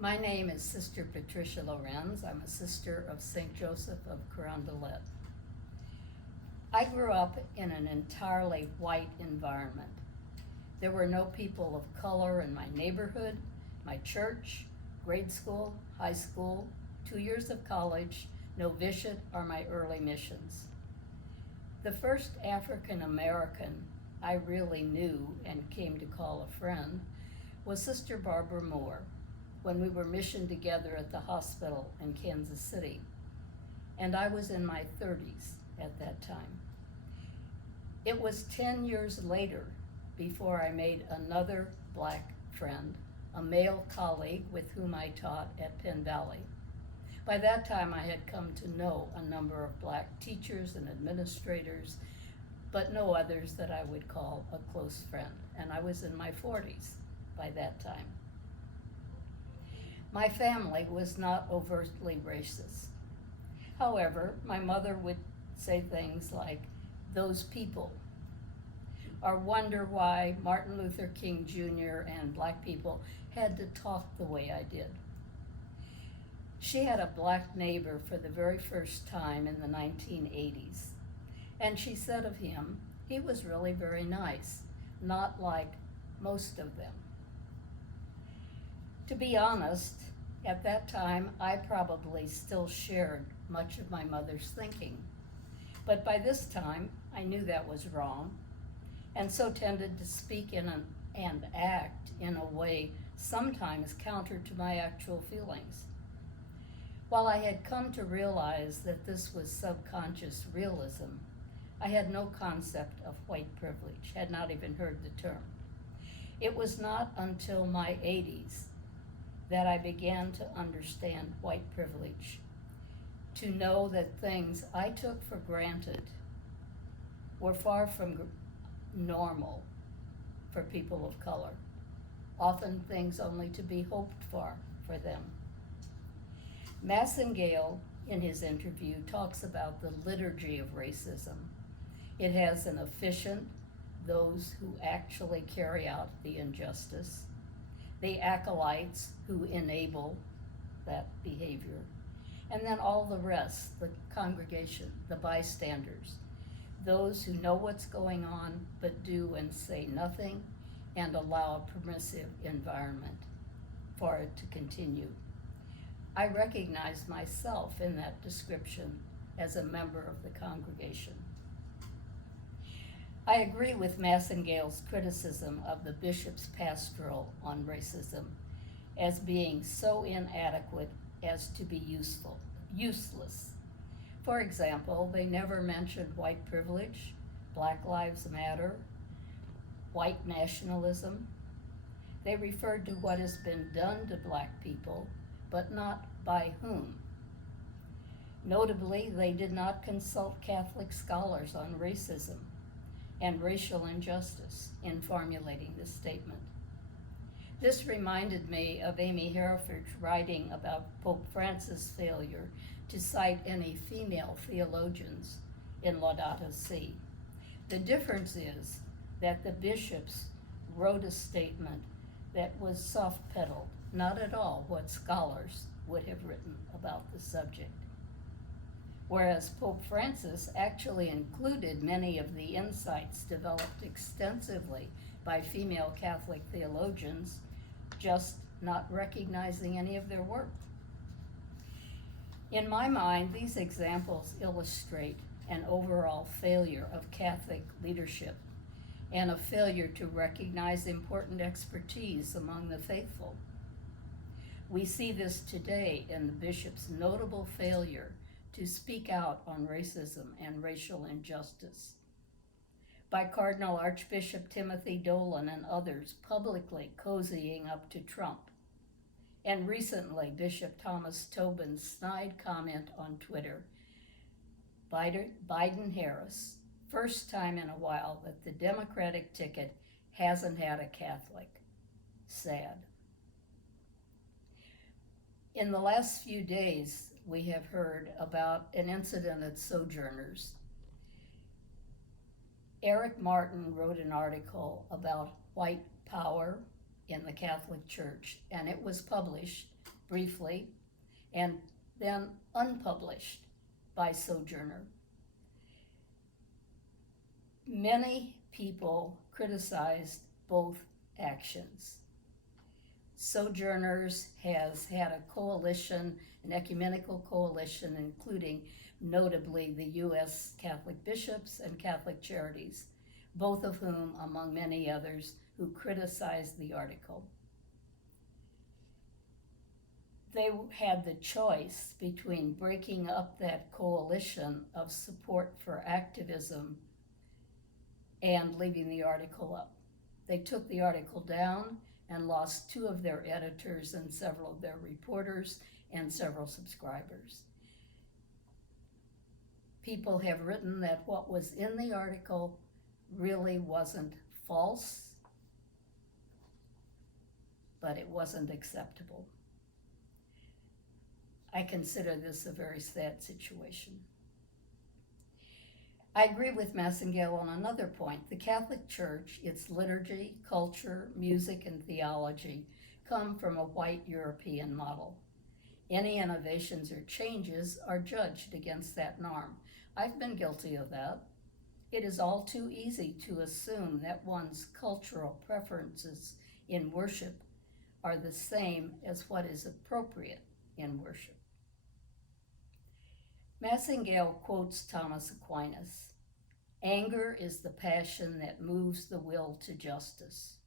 My name is Sister Patricia Lorenz. I'm a sister of St. Joseph of Carondelet. I grew up in an entirely white environment. There were no people of color in my neighborhood, my church, grade school, high school, 2 years of college, novitiate, or my early missions. The first African American I really knew and came to call a friend was Sister Barbara Moore when we were missioned together at the hospital in Kansas City. And I was in my 30s at that time. It was 10 years later before I made another black friend, a male colleague with whom I taught at Penn Valley. By that time, I had come to know a number of black teachers and administrators, but no others that I would call a close friend. And I was in my 40s by that time. My family was not overtly racist. However, my mother would say things like, "those people," or wonder why Martin Luther King Jr. and black people had to talk the way I did. She had a black neighbor for the very first time in the 1980s, and she said of him, he was really very nice, not like most of them. To be honest, at that time, I probably still shared much of my mother's thinking, but by this time, I knew that was wrong, and so tended to speak and act in a way sometimes counter to my actual feelings. While I had come to realize that this was subconscious realism, I had no concept of white privilege, had not even heard the term. It was not until my 80s that I began to understand white privilege, to know that things I took for granted were far from normal for people of color, often things only to be hoped for them. Massengale, in his interview, talks about the liturgy of racism. It has an officiant, those who actually carry out the injustice, the acolytes who enable that behavior, and then all the rest, the congregation, the bystanders, those who know what's going on but do and say nothing and allow a permissive environment for it to continue. I recognize myself in that description as a member of the congregation. I agree with Massengale's criticism of the bishop's pastoral on racism as being so inadequate as to be useless. For example, they never mentioned white privilege, Black Lives Matter, white nationalism. They referred to what has been done to black people, but not by whom. Notably, they did not consult Catholic scholars on racism and racial injustice in formulating this statement. This reminded me of Amy Hereford's writing about Pope Francis' failure to cite any female theologians in Laudato Si. The difference is that the bishops wrote a statement that was soft-pedaled, not at all what scholars would have written about the subject. Whereas Pope Francis actually included many of the insights developed extensively by female Catholic theologians, just not recognizing any of their work. In my mind, these examples illustrate an overall failure of Catholic leadership and a failure to recognize important expertise among the faithful. We see this today in the bishop's notable failure to speak out on racism and racial injustice, by Cardinal Archbishop Timothy Dolan and others publicly cozying up to Trump, and recently Bishop Thomas Tobin's snide comment on Twitter, Biden-Harris, first time in a while that the Democratic ticket hasn't had a Catholic. Sad. In the last few days, we have heard about an incident at Sojourners. Eric Martin wrote an article about white power in the Catholic Church, and it was published briefly, and then unpublished by Sojourner. Many people criticized both actions. Sojourners has had a coalition, an ecumenical coalition, including notably the U.S. Catholic bishops and Catholic charities, both of whom, among many others, who criticized the article. They had the choice between breaking up that coalition of support for activism and leaving the article up. They took the article down and lost 2 of their editors and several of their reporters and several subscribers. People have written that what was in the article really wasn't false, but it wasn't acceptable. I consider this a very sad situation. I agree with Massengale on another point. The Catholic Church, its liturgy, culture, music, and theology come from a white European model. Any innovations or changes are judged against that norm. I've been guilty of that. It is all too easy to assume that one's cultural preferences in worship are the same as what is appropriate in worship. Massengale quotes Thomas Aquinas, "Anger is the passion that moves the will to justice."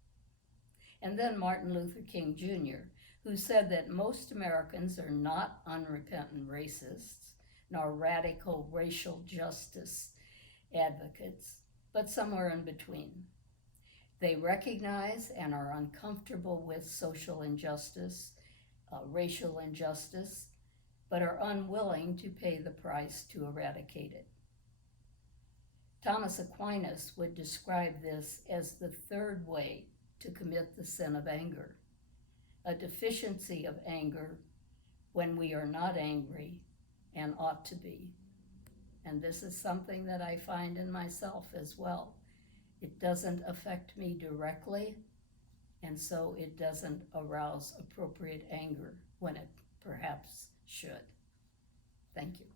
And then Martin Luther King Jr., who said that most Americans are not unrepentant racists, nor radical racial justice advocates, but somewhere in between. They recognize and are uncomfortable with social injustice, racial injustice, but are unwilling to pay the price to eradicate it. Thomas Aquinas would describe this as the 3rd way to commit the sin of anger, a deficiency of anger when we are not angry and ought to be. And this is something that I find in myself as well. It doesn't affect me directly, and so it doesn't arouse appropriate anger when it perhaps should. Thank you.